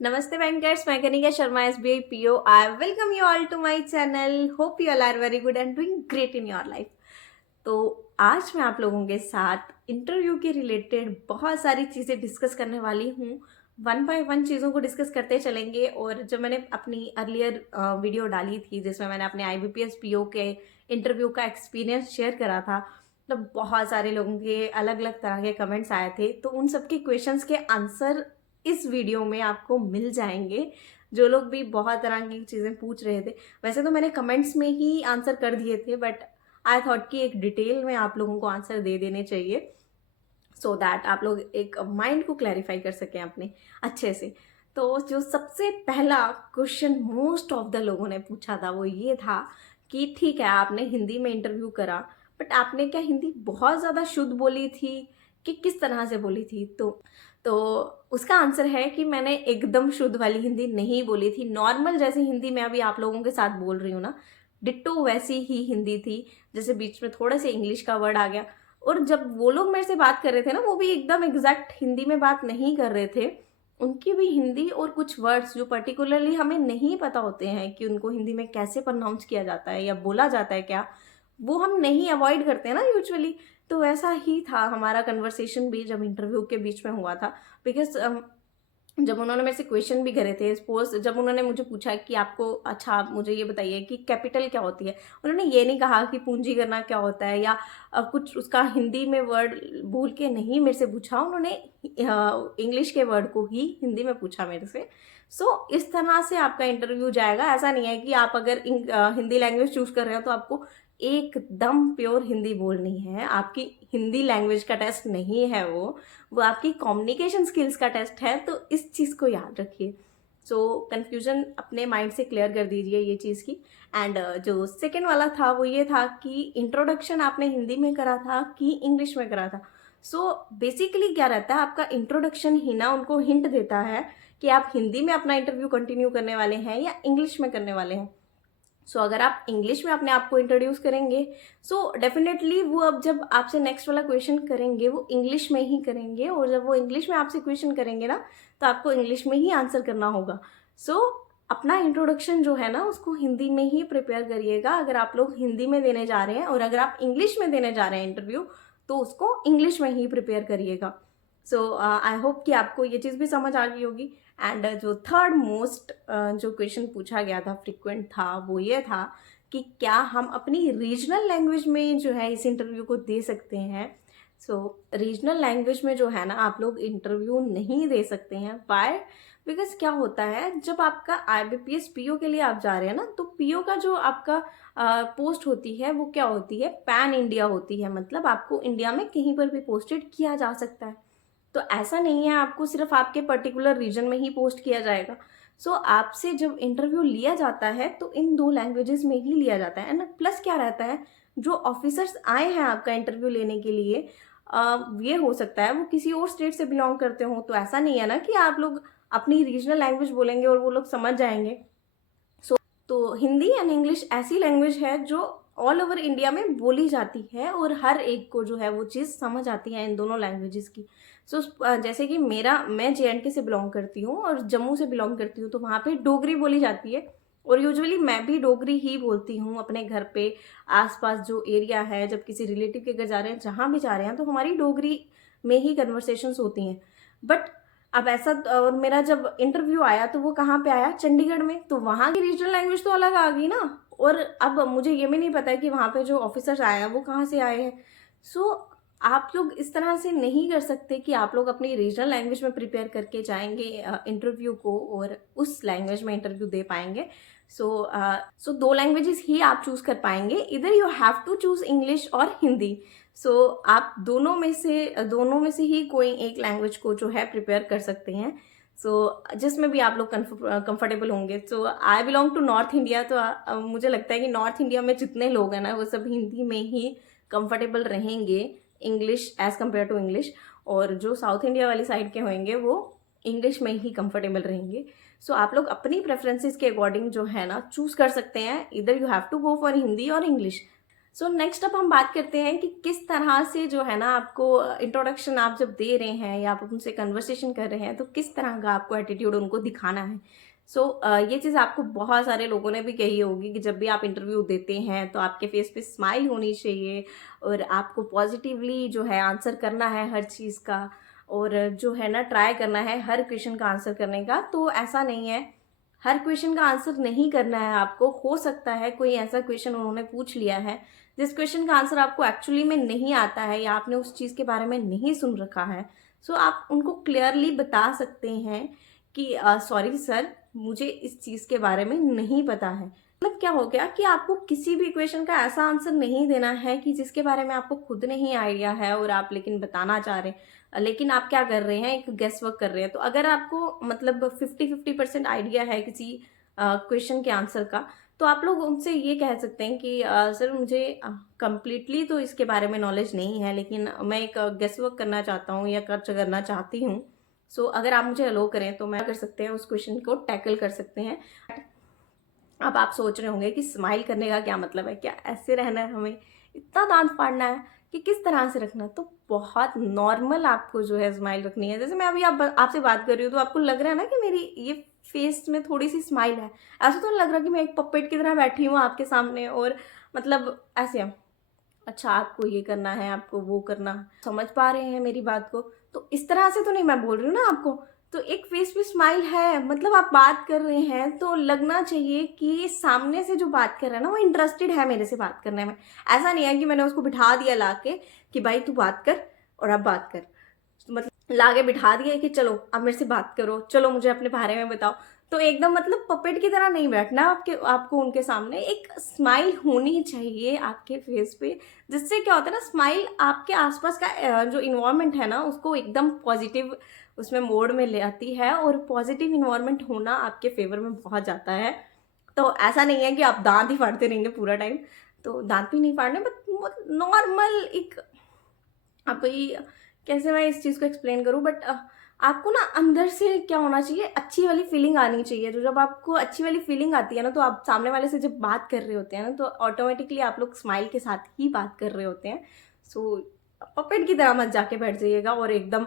Namaste bankers, मैं Kanika Sharma SBI PO. I welcome you all to my channel. Hope you all are very good and doing great in your life. तो आज मैं आप लोगों के साथ इंटरव्यू के रिलेटेड बहुत सारी चीज़ें डिस्कस करने वाली हूँ। वन बाय वन चीज़ों को डिस्कस करते चलेंगे। और जब मैंने अपनी अर्लियर वीडियो डाली थी जिसमें मैंने अपने IBPS PO के इंटरव्यू का एक्सपीरियंस शेयर करा था, तो बहुत सारे लोगों के अलग अलग तरह के कमेंट्स आए थे। तो उन सबके क्वेश्चंस के आंसर इस वीडियो में आपको मिल जाएंगे। जो लोग भी बहुत तरह की चीज़ें पूछ रहे थे, वैसे तो मैंने कमेंट्स में ही आंसर कर दिए थे, बट आई थॉट कि एक डिटेल में आप लोगों को आंसर दे देने चाहिए सो दैट आप लोग एक माइंड को क्लैरिफाई कर सकें अपने अच्छे से। तो जो सबसे पहला क्वेश्चन मोस्ट ऑफ द लोगों ने पूछा था वो ये था कि ठीक है, आपने हिंदी में इंटरव्यू करा, बट आपने क्या हिंदी बहुत ज़्यादा शुद्ध बोली थी कि किस तरह से बोली थी? तो उसका आंसर है कि मैंने एकदम शुद्ध वाली हिंदी नहीं बोली थी। नॉर्मल जैसी हिंदी मैं अभी आप लोगों के साथ बोल रही हूँ ना, डिट्टो वैसी ही हिंदी थी। जैसे बीच में थोड़ा से इंग्लिश का वर्ड आ गया, और जब वो लोग मेरे से बात कर रहे थे ना, वो भी एकदम एग्जैक्ट हिंदी में बात नहीं कर रहे थे। उनकी भी हिंदी और कुछ वर्ड्स जो पर्टिकुलरली हमें नहीं पता होते हैं कि उनको हिंदी में कैसे प्रोनाउंस किया जाता है या बोला जाता है क्या, वो हम नहीं अवॉइड करते हैं ना यूजुअली। तो वैसा ही था हमारा कन्वर्सेशन भी जब इंटरव्यू के बीच में हुआ था। बिकॉज जब उन्होंने मेरे से क्वेश्चन भी करे थे, सपोज जब उन्होंने मुझे पूछा कि आपको, अच्छा आप मुझे ये बताइए कि कैपिटल क्या होती है, उन्होंने ये नहीं कहा कि पूंजी करना क्या होता है या कुछ उसका हिंदी में वर्ड बोल के नहीं मेरे से पूछा। उन्होंने इंग्लिश के वर्ड को ही हिंदी में पूछा मेरे से। इस तरह से आपका इंटरव्यू जाएगा। ऐसा नहीं है कि आप अगर हिंदी लैंग्वेज चूज कर रहे हो तो आपको एकदम प्योर हिंदी बोलनी है। आपकी हिंदी लैंग्वेज का टेस्ट नहीं है वो आपकी कम्युनिकेशन स्किल्स का टेस्ट है। तो इस चीज़ को याद रखिए। कंफ्यूजन अपने माइंड से क्लियर कर दीजिए ये चीज़ की। एंड जो सेकेंड वाला था वो ये था कि इंट्रोडक्शन आपने हिंदी में करा था कि इंग्लिश में करा था। बेसिकली क्या रहता है, आपका इंट्रोडक्शन ही ना उनको हिंट देता है कि आप हिंदी में अपना इंटरव्यू कंटिन्यू करने वाले हैं या इंग्लिश में करने वाले हैं। अगर आप इंग्लिश में अपने आप को इंट्रोड्यूस करेंगे, डेफिनेटली वो अब जब आपसे नेक्स्ट वाला क्वेश्चन करेंगे वो इंग्लिश में ही करेंगे। और जब वो इंग्लिश में आपसे क्वेश्चन करेंगे ना, तो आपको इंग्लिश में ही आंसर करना होगा। सो अपना इंट्रोडक्शन जो है ना उसको हिंदी में ही प्रिपेयर करिएगा अगर आप लोग हिंदी में देने जा रहे हैं। और अगर आप इंग्लिश में देने जा रहे हैं इंटरव्यू, तो उसको इंग्लिश में ही प्रिपेयर करिएगा। आई होप कि आपको ये चीज़ भी समझ आ गई होगी। एंड जो थर्ड मोस्ट जो क्वेश्चन पूछा गया था, फ्रिक्वेंट था, वो ये था कि क्या हम अपनी रीजनल लैंग्वेज में जो है इस इंटरव्यू को दे सकते हैं। रीजनल लैंग्वेज में जो है ना आप लोग इंटरव्यू नहीं दे सकते हैं। वाई? बिकॉज क्या होता है, जब आपका IBPS PO के लिए आप जा रहे हैं ना, तो PO का जो आपका पोस्ट होती है वो क्या होती है, पैन इंडिया होती है। मतलब आपको इंडिया में कहीं पर भी पोस्टेड किया जा सकता है। तो ऐसा नहीं है आपको सिर्फ आपके पर्टिकुलर रीजन में ही पोस्ट किया जाएगा। आपसे जब इंटरव्यू लिया जाता है तो इन दो लैंग्वेजेस में ही लिया जाता है। एंड प्लस क्या रहता है, जो ऑफिसर्स आए हैं आपका इंटरव्यू लेने के लिए, ये हो सकता है वो किसी और स्टेट से बिलोंग करते हो। तो ऐसा नहीं है ना कि आप लोग अपनी रीजनल लैंग्वेज बोलेंगे और वो लोग समझ जाएंगे। तो हिंदी एंड इंग्लिश ऐसी लैंग्वेज है जो ऑल ओवर इंडिया में बोली जाती है और हर एक को जो है वो चीज़ समझ आती है इन दोनों लैंग्वेजेस की। जैसे कि मैं JNK से बिलोंग करती हूँ और जम्मू से बिलोंग करती हूँ, तो वहाँ पे डोगरी बोली जाती है। और यूजुअली मैं भी डोगरी ही बोलती हूँ अपने घर पे। आसपास जो एरिया है, जब किसी रिलेटिव के घर जा रहे हैं, जहाँ भी जा रहे हैं, तो हमारी डोगरी में ही कन्वर्सेशंस होती हैं। बट अब ऐसा, और मेरा जब इंटरव्यू आया तो वो कहाँ पे आया, चंडीगढ़ में, तो वहाँ की रीजनल लैंग्वेज तो अलग आ गई ना। और अब मुझे ये भी नहीं पता कि वहाँ पे जो ऑफिसर्स आए हैं वो कहाँ से आए हैं। आप लोग इस तरह से नहीं कर सकते कि आप लोग अपनी रीजनल लैंग्वेज में प्रिपेयर करके जाएंगे इंटरव्यू को और उस लैंग्वेज में इंटरव्यू दे पाएंगे। दो लैंग्वेजेस ही आप चूज कर पाएंगे, इधर you have to choose English और हिंदी। आप दोनों में से ही कोई एक लैंग्वेज को जो है प्रिपेयर कर सकते हैं। जिसमें भी आप लोग कंफर्टेबल होंगे। I belong to north India, तो मुझे लगता है कि नॉर्थ इंडिया में जितने लोग हैं ना वो सब हिंदी में ही कंफर्टेबल रहेंगे, English as compare to English. और जो साउथ इंडिया वाली साइड के होंगे वो इंग्लिश में ही कंफर्टेबल रहेंगे। आप लोग अपनी प्रेफरेंसेस के अकॉर्डिंग जो है ना चूज कर सकते हैं, इधर you have to go for Hindi और इंग्लिश। सो नेक्स्ट अब हम बात करते हैं कि किस तरह से जो है ना आपको इंट्रोडक्शन आप जब दे रहे हैं या आप उनसे कन्वर्सेशन कर रहे हैं तो किस तरह का आपको एटीट्यूड उनको दिखाना है। सो ये चीज़ आपको बहुत सारे लोगों ने भी कही होगी कि जब भी आप इंटरव्यू देते हैं तो आपके फेस पे स्माइल होनी चाहिए और आपको पॉजिटिवली जो है आंसर करना है हर चीज़ का, और जो है ना ट्राई करना है हर क्वेश्चन का आंसर करने का। तो ऐसा नहीं है, हर क्वेश्चन का आंसर नहीं करना है आपको। हो सकता है कोई ऐसा क्वेश्चन उन्होंने पूछ लिया है जिस क्वेश्चन का आंसर आपको एक्चुअली में नहीं आता है या आपने उस चीज़ के बारे में नहीं सुन रखा है। सो आप उनको क्लियरली बता सकते हैं कि सॉरी सर, मुझे इस चीज़ के बारे में नहीं पता है। मतलब क्या हो गया कि आपको किसी भी क्वेश्चन का ऐसा आंसर नहीं देना है कि जिसके बारे में आपको खुद नहीं आइडिया है और आप लेकिन बताना चाह रहे हैं, लेकिन आप क्या कर रहे हैं, एक गेस वर्क कर रहे हैं। तो अगर आपको मतलब 50-50% आइडिया है किसी क्वेश्चन के आंसर का, तो आप लोग उनसे ये कह सकते हैं कि सर मुझे कंप्लीटली तो इसके बारे में नॉलेज नहीं है, लेकिन मैं एक गेस वर्क करना चाहता हूँ या करना चाहती हूँ। सो अगर आप मुझे अलो करें तो मैं कर सकते हैं उस क्वेश्चन को टैकल कर सकते हैं। अब आप सोच रहे होंगे कि स्माइल करने का क्या मतलब है, क्या ऐसे रहना है, हमें इतना दांत फाड़ना है कि किस तरह से रखना है। तो बहुत नॉर्मल आपको जो है स्माइल रखनी है। जैसे मैं अभी आपसे बात कर रही हूँ तो आपको लग रहा है ना कि मेरी ये फेस में थोड़ी सी स्माइल है। ऐसा तो नहीं लग रहा कि मैं एक पपेट की तरह बैठी हूँ आपके सामने और मतलब ऐसे अच्छा आपको ये करना है, आपको वो करना, समझ पा रहे हैं मेरी बात को। तो इस तरह से तो नहीं मैं बोल रही हूँ ना आपको। तो एक फेस पे स्माइल है, मतलब आप बात कर रहे हैं तो लगना चाहिए कि सामने से जो बात कर रहा है ना वो इंटरेस्टेड है मेरे से बात करने में। ऐसा नहीं है कि मैंने उसको बिठा दिया लाके कि भाई तू बात कर और अब बात कर, मतलब लाके बिठा दिया कि चलो अब मेरे से बात करो, चलो मुझे अपने बारे में बताओ। तो एकदम मतलब पपेट की तरह नहीं बैठना आपको उनके सामने। एक स्माइल होनी चाहिए आपके फेस पे, जिससे क्या होता है ना, स्माइल आपके आसपास का जो इन्वायरमेंट है ना उसको एकदम पॉजिटिव उसमें मोड में ले आती है, और पॉजिटिव इन्वायरमेंट होना आपके फेवर में बहुत जाता है। तो ऐसा नहीं है कि आप दांत ही फाड़ते रहेंगे पूरा टाइम, तो दांत भी नहीं फाड़ने, बट नॉर्मल एक, आप ये कैसे मैं इस चीज़ को एक्सप्लेन करूँ, बट आपको ना अंदर से क्या होना चाहिए, अच्छी वाली फीलिंग आनी चाहिए। तो जब आपको अच्छी वाली फीलिंग आती है ना तो आप सामने वाले से जब बात कर रहे होते हैं ना तो ऑटोमेटिकली आप लोग स्माइल के साथ ही बात कर रहे होते हैं। सो पपेट की तरह मत जाके बैठ जाइएगा और एकदम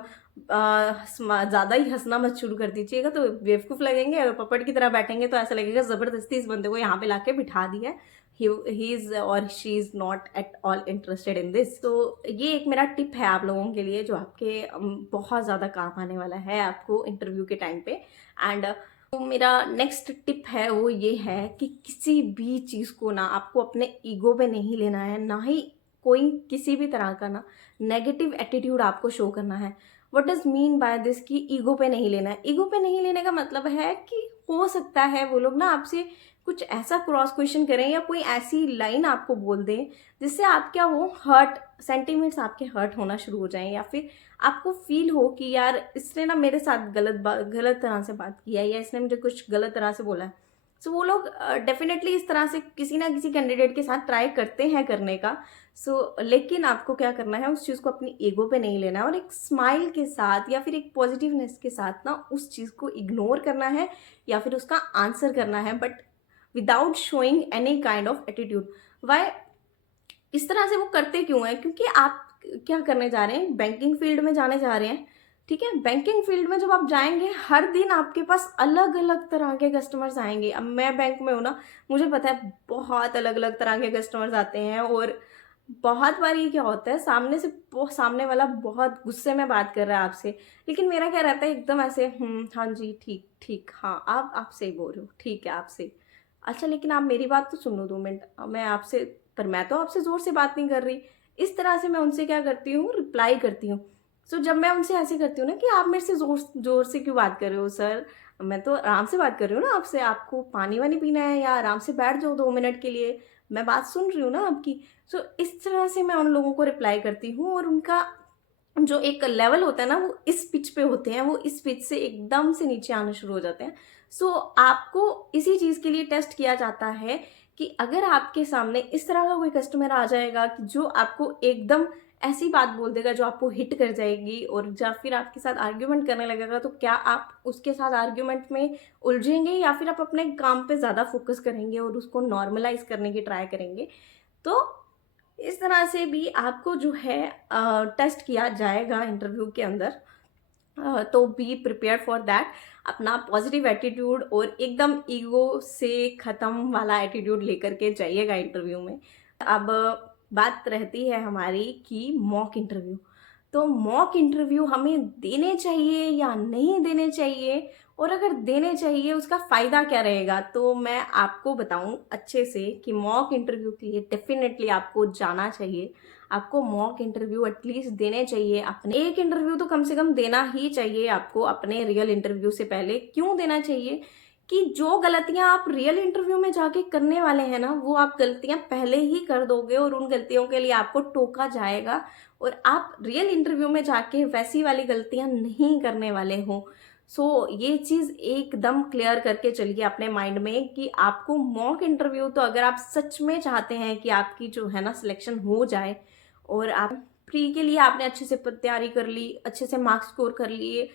ज़्यादा ही हंसना मत शुरू कर दीजिएगा, तो बेवकूफ़ लगेंगे। अगर पपेट की तरह बैठेंगे तो ऐसा लगेगा ज़बरदस्ती इस बंदे को यहाँ पे लाके बिठा दिया है, ही इज़ और she is not at all interested in this. तो ये एक मेरा टिप है आप लोगों के लिए जो आपके बहुत ज़्यादा काम आने वाला है आपको इंटरव्यू के टाइम पे। एंड तो मेरा नेक्स्ट टिप है वो ये है कि किसी भी चीज़ को ना आपको अपने ईगो पे नहीं लेना है, ना ही कोई किसी भी तरह का ना नेगेटिव एटीट्यूड आपको शो करना है। What does mean by this कि ईगो पे नहीं लेना है। ईगो पे नहीं लेने का मतलब है कि हो सकता है वो लोग ना आपसे कुछ ऐसा क्रॉस क्वेश्चन करें या कोई ऐसी लाइन आपको बोल दें जिससे आप क्या हो हर्ट, सेंटिमेंट्स आपके हर्ट होना शुरू हो जाएं, या फिर आपको फील हो कि यार इसने ना मेरे साथ गलत तरह से बात किया है या इसने मुझे कुछ गलत तरह से बोला है। सो वो लोग डेफिनेटली इस तरह से किसी ना किसी कैंडिडेट के साथ ट्राई करते हैं करने का। लेकिन आपको क्या करना है, उस चीज़ को अपनी ईगो पे नहीं लेना है और एक स्माइल के साथ या फिर एक पॉजिटिवनेस के साथ ना उस चीज़ को इग्नोर करना है या फिर उसका आंसर करना है, but without showing any kind of attitude. Why इस तरह से वो करते क्यों हैं, क्योंकि आप क्या करने जा रहे हैं, बैंकिंग फील्ड में जाने जा रहे हैं। ठीक है, बैंकिंग फील्ड में जब आप जाएंगे हर दिन आपके पास अलग अलग तरह के कस्टमर्स आएंगे। अब मैं बैंक में हूँ ना, मुझे पता है बहुत अलग अलग तरह के कस्टमर्स आते हैं, और बहुत बार ये क्या होता है, सामने से वो सामने वाला बहुत गुस्से में बात कर रहा है आपसे, लेकिन मेरा क्या रहता है एकदम ऐसे हाँ जी ठीक ठीक, हाँ आप सही बोल रहे हो, ठीक है आप सही, अच्छा लेकिन आप मेरी बात तो सुन लो 2 मिनट, मैं आपसे, पर मैं तो आपसे ज़ोर से बात नहीं कर रही। इस तरह से मैं उनसे क्या करती हूँ, रिप्लाई करती हूँ। सो जब मैं उनसे ऐसे करती हूँ ना कि आप मेरे से ज़ोर ज़ोर से क्यों बात कर रहे हो सर, मैं तो आराम से बात कर रही हूँ ना आपसे, आपको पानी वानी पीना है या आराम से बैठ जाओ 2 मिनट के लिए, मैं बात सुन रही हूँ ना आपकी। सो इस तरह से मैं उन लोगों को रिप्लाई करती हूँ, और उनका जो एक लेवल होता है ना वो इस पिच पे होते हैं, वो इस पिच से एकदम से नीचे आना शुरू हो जाते हैं। सो आपको इसी चीज़ के लिए टेस्ट किया जाता है कि अगर आपके सामने इस तरह का कोई कस्टमर आ जाएगा कि जो आपको एकदम ऐसी बात बोल देगा जो आपको हिट कर जाएगी और या फिर आपके साथ आर्ग्यूमेंट करने लगेगा, तो क्या आप उसके साथ आर्ग्यूमेंट में उलझेंगे या फिर आप अपने काम पे ज़्यादा फोकस करेंगे और उसको नॉर्मलाइज करने की ट्राई करेंगे। तो इस तरह से भी आपको जो है टेस्ट किया जाएगा इंटरव्यू के अंदर। तो बी प्रिपेयर फॉर दैट। अपना पॉजिटिव एटीट्यूड और एकदम ईगो से ख़त्म वाला एटीट्यूड लेकर के जाइएगा इंटरव्यू में। अब बात रहती है हमारी कि मॉक इंटरव्यू। तो मॉक इंटरव्यू हमें देने चाहिए या नहीं देने चाहिए, और अगर देने चाहिए उसका फ़ायदा क्या रहेगा, तो मैं आपको बताऊं अच्छे से कि मॉक इंटरव्यू के लिए डेफिनेटली आपको जाना चाहिए। आपको मॉक इंटरव्यू एटलीस्ट देने चाहिए। अपने एक इंटरव्यू तो कम से कम देना ही चाहिए आपको अपने रियल इंटरव्यू से पहले। क्यों देना चाहिए? कि जो गलतियां आप रियल इंटरव्यू में जाके करने वाले हैं ना, वो आप गलतियां पहले ही कर दोगे और उन गलतियों के लिए आपको टोका जाएगा, और आप रियल इंटरव्यू में जाके वैसी वाली गलतियां नहीं करने वाले हो। सो ये चीज़ एकदम क्लियर करके चलिए अपने माइंड में कि आपको मॉक इंटरव्यू, तो अगर आप सच में चाहते हैं कि आपकी जो है ना सिलेक्शन हो जाए, और आप प्री के लिए आपने अच्छे से तैयारी कर ली, अच्छे से मार्क्स स्कोर कर लिए,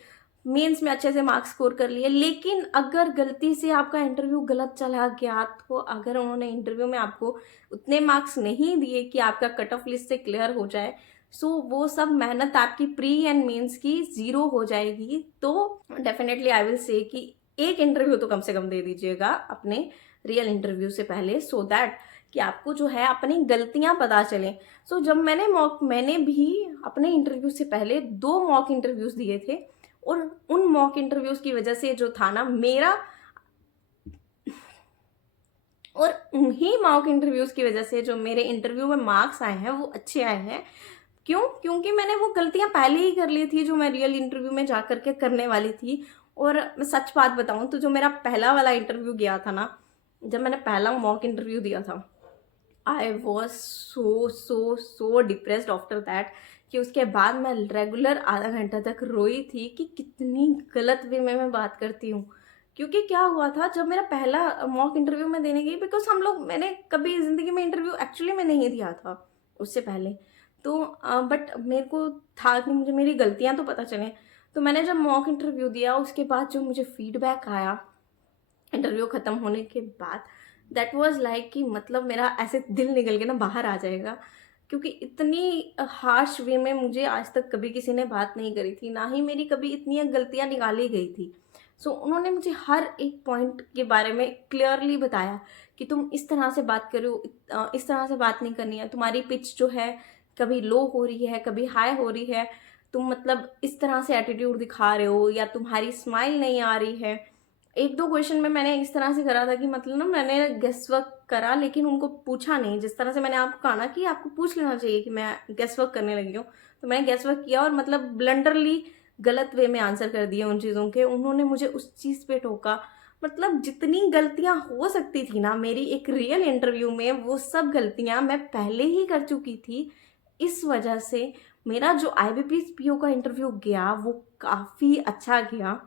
मेंस में अच्छे से मार्क्स स्कोर कर लिए, लेकिन अगर गलती से आपका इंटरव्यू गलत चला गया, तो अगर उन्होंने इंटरव्यू में आपको उतने मार्क्स नहीं दिए कि आपका कट ऑफ लिस्ट से क्लियर हो जाए, सो वो सब मेहनत आपकी प्री एंड मेंस की ज़ीरो हो जाएगी। तो डेफिनेटली आई विल से कि एक इंटरव्यू तो कम से कम दे दीजिएगा अपने रियल इंटरव्यू से पहले, सो दैट कि आपको जो है अपनी गलतियां पता चलें। सो जब मैंने भी अपने इंटरव्यू से पहले 2 मॉक इंटरव्यूज़ दिए थे, और उन मॉक इंटरव्यूज़ की वजह से जो था ना मेरा, और उन्हीं मॉक इंटरव्यूज़ की वजह से जो मेरे इंटरव्यू में मार्क्स आए हैं वो अच्छे आए हैं। क्यों? क्योंकि मैंने वो गलतियां पहले ही कर ली थी जो मैं रियल इंटरव्यू में जा कर के करने वाली थी। और मैं सच बात बताऊं तो जो मेरा पहला वाला इंटरव्यू गया था ना, जब मैंने पहला मॉक इंटरव्यू दिया था, I was so so so depressed after that, कि उसके बाद मैं रेगुलर आधा घंटा तक रोई थी कि कितनी गलत वे में मैं बात करती हूँ। क्योंकि क्या हुआ था जब मेरा पहला मॉक इंटरव्यू मैं देने गई, बिकॉज मैंने कभी ज़िंदगी में इंटरव्यू एक्चुअली में नहीं दिया था उससे पहले। तो बट मेरे को था कि मुझे मेरी गलतियाँ तो पता चलें। तो मैंने जब मॉक इंटरव्यू दिया, उसके बाद जो मुझे फीडबैक आया इंटरव्यू ख़त्म होने के बाद, दैट वाज लाइक कि मतलब मेरा ऐसे दिल निकल के ना बाहर आ जाएगा। क्योंकि इतनी हार्श वे में मुझे आज तक कभी किसी ने बात नहीं करी थी, ना ही मेरी कभी इतनी गलतियां निकाली गई थी। सो उन्होंने मुझे हर एक पॉइंट के बारे में क्लियरली बताया कि तुम इस तरह से बात करो, इस तरह से बात नहीं करनी है, तुम्हारी पिच जो है कभी लो हो रही है, कभी हाई हो रही है, तुम मतलब इस तरह से एटीट्यूड दिखा रहे हो, या तुम्हारी स्माइल नहीं आ रही है। एक दो क्वेश्चन में मैंने इस तरह से करा था कि मतलब ना मैंने गेस वर्क करा, लेकिन उनको पूछा नहीं। जिस तरह से मैंने आपको कहा ना कि आपको पूछ लेना चाहिए कि मैं गेस वर्क करने लगी हूँ, तो मैंने गेस वर्क किया और मतलब ब्लंडरली गलत वे में आंसर कर दिए उन चीज़ों के। उन्होंने मुझे उस चीज़ पे टोका। मतलब जितनी गलतियां हो सकती थी ना मेरी एक रियल इंटरव्यू में, वो सब गलतियां मैं पहले ही कर चुकी थी। इस वजह से मेरा जो IBPS PO का इंटरव्यू गया वो काफ़ी अच्छा गया,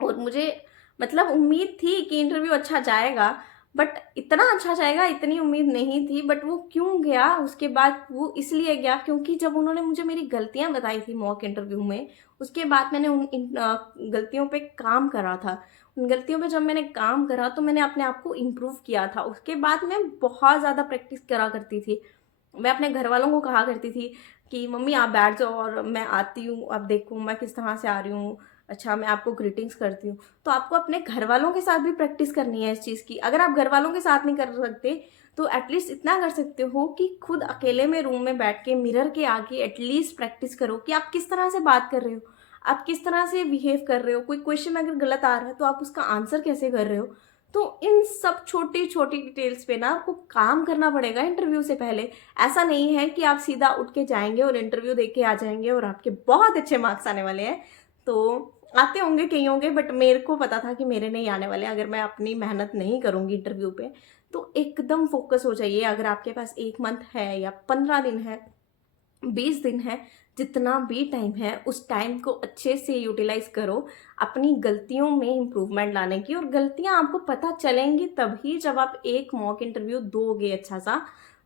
और मुझे मतलब उम्मीद थी कि इंटरव्यू अच्छा जाएगा, बट इतना अच्छा जाएगा इतनी उम्मीद नहीं थी। बट वो क्यों गया उसके बाद, वो इसलिए गया क्योंकि जब उन्होंने मुझे मेरी गलतियां बताई थी मॉक इंटरव्यू में, उसके बाद मैंने गलतियों पे काम करा था। उन गलतियों पे जब मैंने काम करा तो मैंने अपने आप को इम्प्रूव किया था। उसके बाद मैं बहुत ज़्यादा प्रैक्टिस करा करती थी। मैं अपने घर वालों को कहा करती थी कि मम्मी आप बैठ जाओ और मैं आती हूँ, अब देखो मैं किस तरह से आ रही हूँ, अच्छा मैं आपको ग्रीटिंग्स करती हूँ। तो आपको अपने घर वालों के साथ भी प्रैक्टिस करनी है इस चीज़ की। अगर आप घर वालों के साथ नहीं कर सकते तो एटलीस्ट इतना कर सकते हो कि खुद अकेले में रूम में बैठ के मिरर के आगे एटलीस्ट प्रैक्टिस करो कि आप किस तरह से बात कर रहे हो, आप किस तरह से बिहेव कर रहे हो। कोई क्वेश्चन अगर गलत आ रहा है तो आप उसका आंसर कैसे कर रहे हो। तो इन सब छोटी छोटी डिटेल्स पे ना आपको काम करना पड़ेगा इंटरव्यू से पहले। ऐसा नहीं है कि आप सीधा उठ के जाएंगे और इंटरव्यू दे के आ जाएंगे और आपके बहुत अच्छे मार्क्स आने वाले हैं। तो आते होंगे कई होंगे, बट मेरे को पता था कि मेरे नहीं आने वाले अगर मैं अपनी मेहनत नहीं करूंगी इंटरव्यू पे। तो एकदम फोकस हो जाइए। अगर आपके पास 1 मंथ है या 15 दिन है, 20 दिन है, जितना भी टाइम है उस टाइम को अच्छे से यूटिलाइज करो अपनी गलतियों में इम्प्रूवमेंट लाने की। और गलतियां आपको पता चलेंगी तभी जब आप एक मॉक इंटरव्यू दोगे अच्छा सा।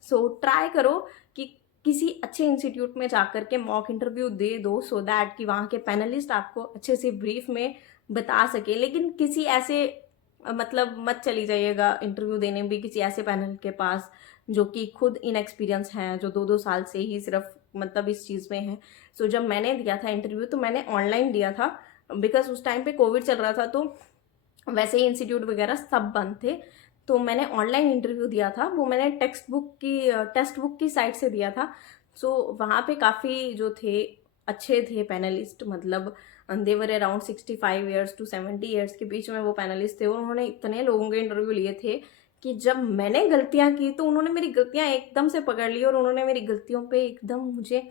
सो ट्राई करो कि किसी अच्छे इंस्टीट्यूट में जाकर के मॉक इंटरव्यू दे दो, सो दैट कि वहाँ के पैनलिस्ट आपको अच्छे से ब्रीफ में बता सके। लेकिन किसी ऐसे मतलब मत चली जाइएगा इंटरव्यू देने भी किसी ऐसे पैनल के पास जो कि खुद इनएक्सपीरियंस हैं, जो 2-2 साल से ही सिर्फ मतलब इस चीज़ में हैं। सो जब मैंने दिया था इंटरव्यू तो मैंने ऑनलाइन दिया था, बिकॉज़ उस टाइम पे कोविड चल रहा था, तो वैसे ही इंस्टीट्यूट वगैरह सब बंद थे। तो मैंने ऑनलाइन इंटरव्यू दिया था, वो मैंने टेक्स्ट बुक की साइट से दिया था। सो वहाँ पे काफ़ी जो थे अच्छे थे पैनलिस्ट, मतलब they were around 65 years to 70 years के बीच में वो पैनलिस्ट थे, और उन्होंने इतने लोगों के इंटरव्यू लिए थे कि जब मैंने गलतियाँ की तो उन्होंने मेरी गलतियाँ एकदम से पकड़ ली, और उन्होंने मेरी गलतियों पे एकदम मुझे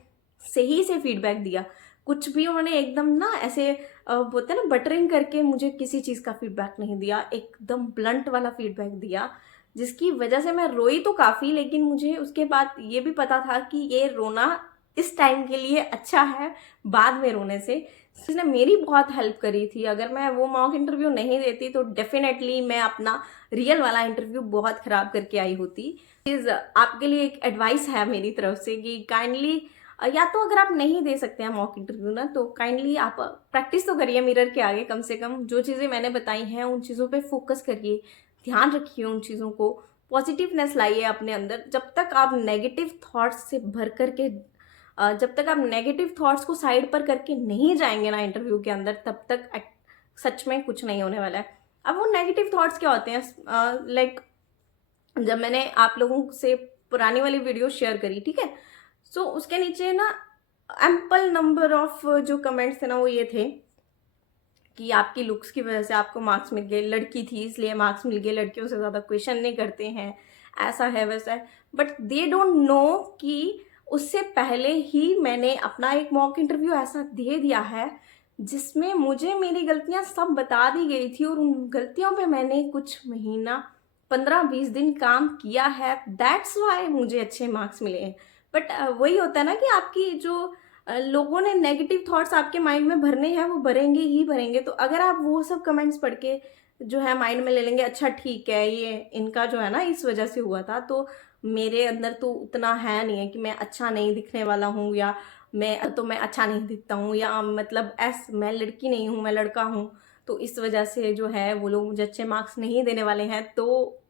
सही से फीडबैक दिया। कुछ भी उन्होंने एकदम ना ऐसे बोलते हैं ना बटरिंग करके मुझे किसी चीज़ का फीडबैक नहीं दिया, एकदम ब्लंट वाला फीडबैक दिया, जिसकी वजह से मैं रोई तो काफ़ी, लेकिन मुझे उसके बाद ये भी पता था कि ये रोना इस टाइम के लिए अच्छा है, बाद में रोने से। इसने मेरी बहुत हेल्प करी थी। अगर मैं वो मॉक इंटरव्यू नहीं देती तो डेफिनेटली मैं अपना रियल वाला इंटरव्यू बहुत ख़राब करके आई होती। प्लीज़ आपके लिए एक एडवाइस है मेरी तरफ से कि काइंडली या तो अगर आप नहीं दे सकते हैं मॉक इंटरव्यू ना, तो काइंडली आप प्रैक्टिस तो करिए मिरर के आगे, कम से कम जो चीज़ें मैंने बताई हैं उन चीज़ों पे फोकस करिए, ध्यान रखिए उन चीज़ों को, पॉजिटिवनेस लाइए अपने अंदर। जब तक आप नेगेटिव थॉट्स से भर करके जब तक आप नेगेटिव थॉट्स को साइड पर करके नहीं जाएंगे ना इंटरव्यू के अंदर, तब तक सच में कुछ नहीं होने वाला है। अब वो नेगेटिव थॉट्स क्या होते हैं, लाइक जब मैंने आप लोगों से पुरानी वाली वीडियो शेयर करी, ठीक है, सो उसके नीचे ना एम्पल नंबर ऑफ जो कमेंट्स थे ना, वो ये थे कि आपकी लुक्स की वजह से आपको मार्क्स मिल गए, लड़की थी इसलिए मार्क्स मिल गए, लड़कियों से ज़्यादा क्वेश्चन नहीं करते हैं, ऐसा है वैसा है। बट दे डोंट नो कि उससे पहले ही मैंने अपना एक मॉक इंटरव्यू ऐसा दे दिया है जिसमें मुझे मेरी गलतियां सब बता दी गई थी, और उन गलतियों पे मैंने कुछ महीना 15-20 दिन काम किया है, दैट्स वाई मुझे अच्छे मार्क्स मिले हैं। बट वही होता है ना कि आपकी जो लोगों ने नेगेटिव थॉट्स आपके माइंड में भरने हैं वो भरेंगे ही भरेंगे। तो अगर आप वो सब कमेंट्स पढ़ के जो है माइंड में ले लेंगे, अच्छा ठीक है ये इनका जो है ना इस वजह से हुआ था, तो मेरे अंदर तो उतना है नहीं है कि मैं अच्छा नहीं दिखने वाला हूँ, या मैं अच्छा नहीं दिखता हूँ, या मतलब मैं लड़की नहीं हूँ, मैं लड़का हूँ, तो इस वजह से जो है वो लोग मुझे अच्छे मार्क्स नहीं देने वाले हैं। तो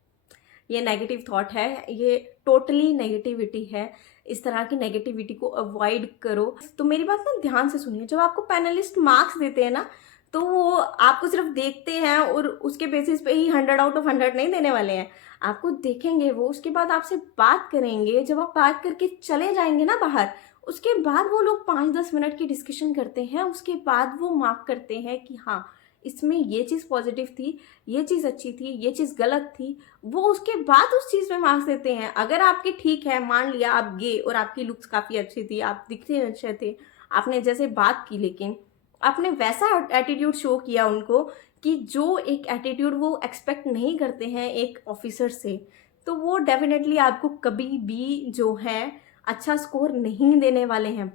ये नेगेटिव थॉट है, ये टोटली नेगेटिविटी है। इस तरह की नेगेटिविटी को अवॉइड करो। तो मेरी बात ना ध्यान से सुनिए, जब आपको पैनलिस्ट मार्क्स देते हैं ना, तो वो आपको सिर्फ देखते हैं और उसके बेसिस पे ही 100 आउट ऑफ 100 नहीं देने वाले हैं। आपको देखेंगे वो, उसके बाद आपसे बात करेंगे, जब आप बात करके चले जाएंगे ना बाहर, उसके बाद वो लोग 5-10 मिनट की डिस्कशन करते हैं, उसके बाद वो मार्क करते हैं कि हाँ इसमें ये चीज़ पॉजिटिव थी, ये चीज़ अच्छी थी, ये चीज़ गलत थी। वो उसके बाद उस चीज़ में मार्क्स देते हैं। अगर आपके ठीक है, मान लिया आप गे और आपकी लुक्स काफ़ी अच्छी थी, आप दिखते अच्छे थे, आपने जैसे बात की, लेकिन आपने वैसा एटीट्यूड शो किया उनको कि जो एक एटीट्यूड वो एक्सपेक्ट नहीं करते हैं एक ऑफिसर से, तो वो डेफिनेटली आपको कभी भी जो है अच्छा स्कोर नहीं देने वाले हैं।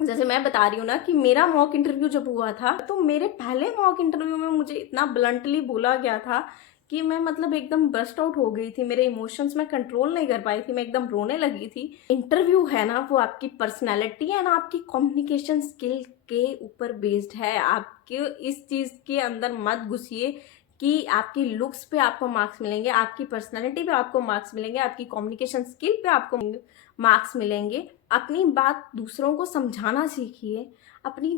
जैसे मैं बता रही हूँ ना कि मेरा मॉक इंटरव्यू जब हुआ था, तो मेरे पहले मॉक इंटरव्यू में मुझे इतना ब्लंटली बोला गया था कि मैं मतलब एकदम बस्ट आउट हो गई थी, मेरे इमोशंस में कंट्रोल नहीं कर पाई थी, मैं एकदम रोने लगी थी। इंटरव्यू है ना, वो आपकी पर्सनैलिटी है ना, आपकी कम्युनिकेशन स्किल के ऊपर बेस्ड है। आपके इस चीज़ के अंदर मत घुसिए कि आपकी लुक्स पे आपको मार्क्स मिलेंगे, आपकी पर्सनैलिटी पे आपको मार्क्स मिलेंगे, आपकी कम्युनिकेशन स्किल पे आपको मार्क्स मिलेंगे। अपनी बात दूसरों को समझाना सीखिए, अपनी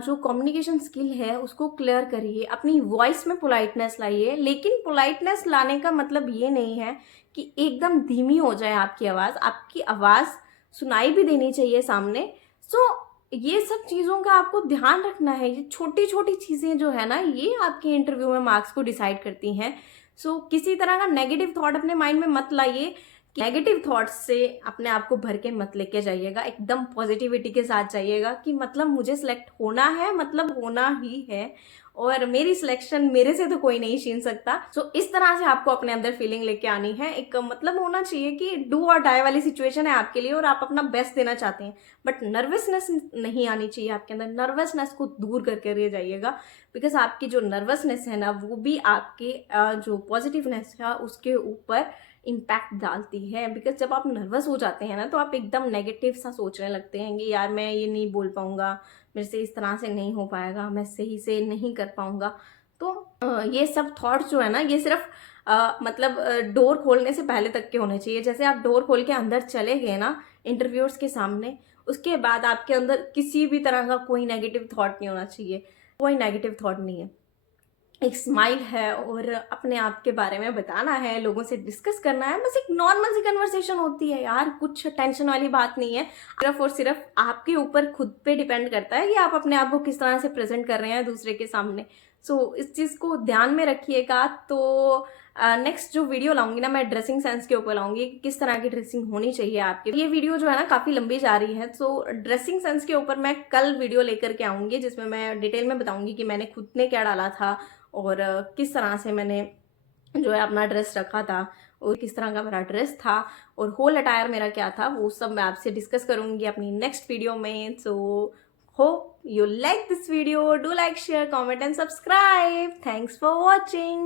जो कम्युनिकेशन स्किल है उसको क्लियर करिए, अपनी वॉइस में पोलाइटनेस लाइए। लेकिन पोलाइटनेस लाने का मतलब ये नहीं है कि एकदम धीमी हो जाए आपकी आवाज़ सुनाई भी देनी चाहिए सामने। सो ये सब चीज़ों का आपको ध्यान रखना है। ये छोटी छोटी चीज़ें जो है ना, ये आपके इंटरव्यू में मार्क्स को डिसाइड करती हैं। सो किसी तरह का नेगेटिव थॉट अपने माइंड में मत लाइए, नेगेटिव थॉट्स से अपने आप को भर के मत लेके जाइएगा, एकदम पॉजिटिविटी के साथ जाइएगा कि मतलब मुझे सिलेक्ट होना है, मतलब होना ही है, और मेरी सिलेक्शन मेरे से तो कोई नहीं छीन सकता। सो इस तरह से आपको अपने अंदर फीलिंग लेके आनी है। एक मतलब होना चाहिए कि डू और डाई वाली सिचुएशन है आपके लिए और आप अपना बेस्ट देना चाहते हैं, बट नर्वसनेस नहीं आनी चाहिए आपके अंदर। नर्वसनेस को दूर करके रह जाइएगा, बिकॉज आपकी जो नर्वसनेस है ना, वो भी आपके जो पॉजिटिवनेस है उसके ऊपर इम्पैक्ट डालती है। बिकॉज जब आप नर्वस हो जाते हैं ना, तो आप एकदम नेगेटिव सा सोचने लगते हैं कि यार मैं ये नहीं बोल पाऊंगा, मेरे से इस तरह से नहीं हो पाएगा, मैं सही से नहीं कर पाऊंगा। तो ये सब थॉट्स जो है ना, ये सिर्फ मतलब डोर खोलने से पहले तक के होने चाहिए। जैसे आप डोर खोल के अंदर चले गए ना इंटरव्यूअर्स के सामने, उसके बाद आपके अंदर किसी भी तरह का कोई नेगेटिव थॉट नहीं होना चाहिए। कोई नेगेटिव थॉट नहीं है, एक स्माइल है और अपने आप के बारे में बताना है, लोगों से डिस्कस करना है। बस एक नॉर्मल सी कन्वर्सेशन होती है यार, कुछ टेंशन वाली बात नहीं है। सिर्फ और सिर्फ आपके ऊपर खुद पे डिपेंड करता है कि आप अपने आप को किस तरह से प्रेजेंट कर रहे हैं दूसरे के सामने। सो इस चीज़ को ध्यान में रखिएगा। तो नेक्स्ट जो वीडियो लाऊंगी ना, मैं ड्रेसिंग सेंस के ऊपर लाऊंगी कि किस तरह की ड्रेसिंग होनी चाहिए आपकी। ये वीडियो जो है ना काफ़ी लंबी जा रही है, तो ड्रेसिंग सेंस के ऊपर मैं कल वीडियो लेकर के आऊँगी, जिसमें मैं डिटेल में बताऊँगी कि मैंने खुद ने क्या डाला था और किस तरह से मैंने जो है अपना ड्रेस रखा था और किस तरह का मेरा ड्रेस था और होल अटायर मेरा क्या था, वो सब मैं आपसे डिस्कस करूँगी अपनी नेक्स्ट वीडियो में। So hope you like this video. Do like, share, comment and subscribe. Thanks for watching.